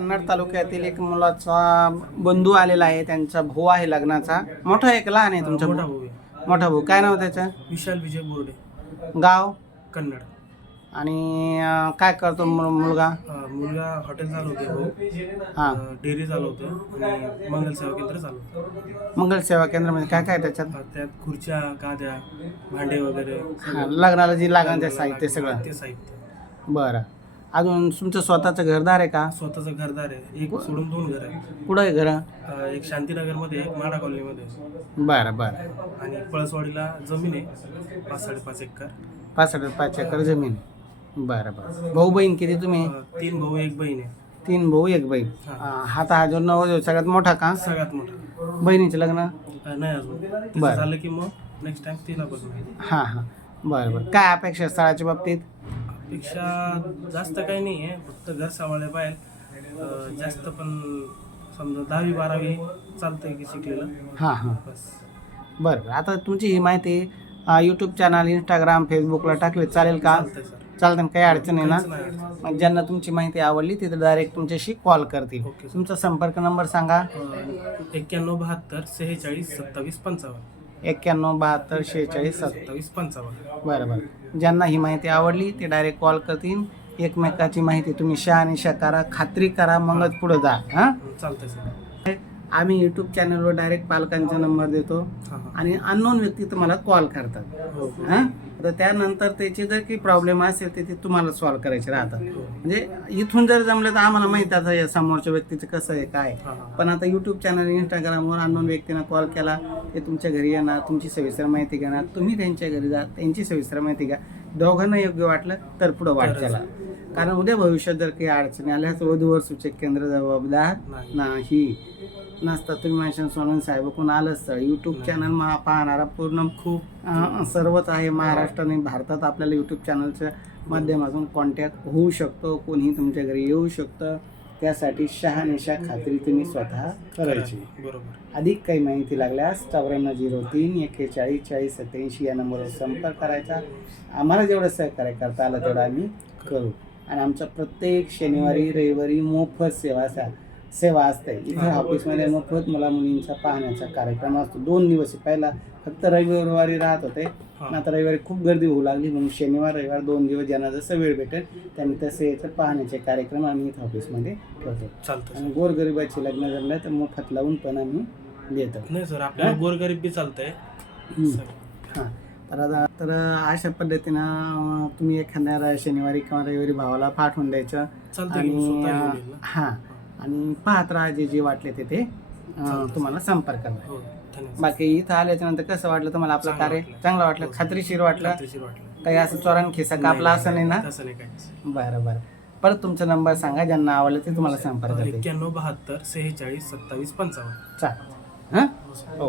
कन्नड तालुक्यातील एक मुलाचा बंधू आलेला आहे त्यांचा भाऊ आहे लग्नाचा. मोठा आहे का लहान आहे तुमचा मोठा भाऊ? भाऊ आहे. मोठा भाऊ. काय नाव त्याचं? विशाल विजय बोर्डे. गाव? कन्नड. आणि अं, काय करतो मु- मुलगा? अं, मुलगा हॉटेल चालवते भाऊ. हां. अं, डेअरी चालवते आणि मंगल सेवा केंद्र चालवते मंगल सेवा केंद्रामध्ये काय काय त्याच्यात? अं, त्यात खुर्च्या गाद्या भांडे वगैरे हां, लग्नाला जे लागणार ते साहित्य सगळं. ते साहित्य. बरं. अजून तुमचं स्वतःचं घरदार आहे का? स्वतःचं घरदार आहे. एक सोडून दोन घर आहे कुठं आहे घर? एक शांतीनगरमध्ये एक माडा कॉलनीमध्ये बरं बरं. आणि पळसवाडीला जमीन आहे. पाच साडेपाच एकर. पाच पाच एकर जमीन बरं बरं. भाऊ बहीण किती तुम्ही? अं, तीन भाऊ एक बहीण आहे. तीन भाऊ एक बहीण. हां. हां, हात हा जो नव सगळ्यात मोठा का? सगळ्यात मोठा. बहिणीचं लग्न? अं, नाही अजून. तिचं बरं. झालं की मग नेक्स्ट टाइम तिला बघू हां हां. बरं बरं. काय अपेक्षा स्थळाच्या बाबतीत? पेक्षा जास्त काही नाही आहे. फक्त घर पाहिजे. अं, जास्त पण समजा दहावी बारावी चालतंय की शिकलेलं. हां हां. बस. बरं आता तुमची ही माहिती यूट्यूब चॅनल इंस्टाग्राम फेसबुकला टाकली चालेल का? चालतंय सर. चालतं काही अडचण आहे ना? काहीच नाही अडचण. मग ज्यांना तुमची माहिती आवडली तिथे डायरेक्ट तुमच्याशी कॉल करतील. Okay sir. तुमचा संपर्क नंबर सांगा. अं, एक्क्याण्णव बहात्तर सेहेचाळीस सत्तावीस पंचावन्न. एक्क्याण्णव बहात्तर शेहेचाळीस सत्तर सत्तावीस पंचावन्न. बरं बरं. ज्यांना ही माहिती आवडली ते डायरेक्ट कॉल करतील. एकमेकाची माहिती तुम्ही शहानिशा करा खात्री करा मगच पुढं जा. हां? चालतं सर आम्ही यूट्यूब चॅनलवर डायरेक्ट पालकांचा नंबर देतो. हां हां. आणि अननोन व्यक्ती तुम्हाला कॉल करतात. हो हां. तर त्यानंतर त्याचे जर काही प्रॉब्लेम असेल ते तुम्हाला सॉल्व्ह करायचे राहतात. हो. म्हणजे इथून जर जमलं तर आम्हाला माहिती आता या समोरच्या व्यक्तीचं कसं आहे काय. हां हां. पण आता यूट्यूब चॅनल इंस्टाग्रामवर अननोन व्यक्तीनं कॉल केला ते तुमच्या घरी येणार तुमची सविस्तर माहिती घेणार. तुम्ही त्यांच्या घरी जा त्यांची सविस्तर माहिती घ्या. दोघांना योग्य वाटलं तर पुढं वाट. चला. कारण उद्या भविष्यात जर काही अडचणी आल्या तर वधूवर सूचक केंद्र जबाबदार नाही. नसता तुम्ही माझ्या सोनन साहेब कोण आलंच तर यूट्यूब. चॅनल मा पाहणारा पूर्ण खूप अं, सर्वच आहे महाराष्ट्र आणि भारतात आपल्याला यूट्यूब चॅनलच्या माध्यमातून कॉन्टॅक्ट होऊ शकतो. कोणीही तुमच्या घरी येऊ शकतं. त्यासाठी शहानिशा खात्री तुम्ही स्वतः करायची. बरोबर. अधिक काही माहिती लागल्यास चौऱ्याण्णव झिरो तीन एक्केचाळीस चाळीस सत्याऐंशी या नंबरवर संपर्क करायचा. आम्हाला जेवढं सहकार्य करता आलं तेवढं आम्ही करू. आणि आमच्या प्रत्येक शनिवारी रविवारी मोफत सेवा सा सेवा असते. इथे. ऑफिसमध्ये मोफत मुला मुलींचा पाहण्याचा कार्यक्रम असतो. दोन दिवस पहिला फक्त रविवारी राहत होते. आता रविवारी खूप गर्दी होऊ लागली. म्हणून शनिवार रविवार दोन दिवस ज्यांना जसं वेळ भेटेल त्यांनी तसे याचं पाहण्याचे कार्यक्रम आम्ही इथं ऑफिसमध्ये ठेवतो. चालतंय आणि गोरगरिबाचे लग्न जमलं तर मोफत लावून पण आम्ही देतो. नाही सर आपल्याला गोरगरीब बी चालतंय. हां. तर आता तर अशा पद्धतीनं तुम्ही एखाद्या शनिवारी किंवा रविवारी भावाला पाठवून द्यायचं. आणि? हां. आणि पाहत राहा जे जे वाटले ते ते. तुम्हाला संपर्क करा. हो बाकी इथं आल्याच्यानंतर कसं वाटलं तुम्हाला आपलं कार्य. चांगलं वाटलं? हो. खात्रीशीर वाटलं? खात्रीशीर वाटलं. काही असं चोरान खिसा कापला असं नाही ना? तसं नाही काय बरं बरं. परत तुमचा नंबर सांगा ज्यांना आवडलं ते तुम्हाला संपर्क एक्क्याण्णव बहात्तर सेहेचाळीस सत्तावीस पंचावन्न. चालेल. हां? हो हो.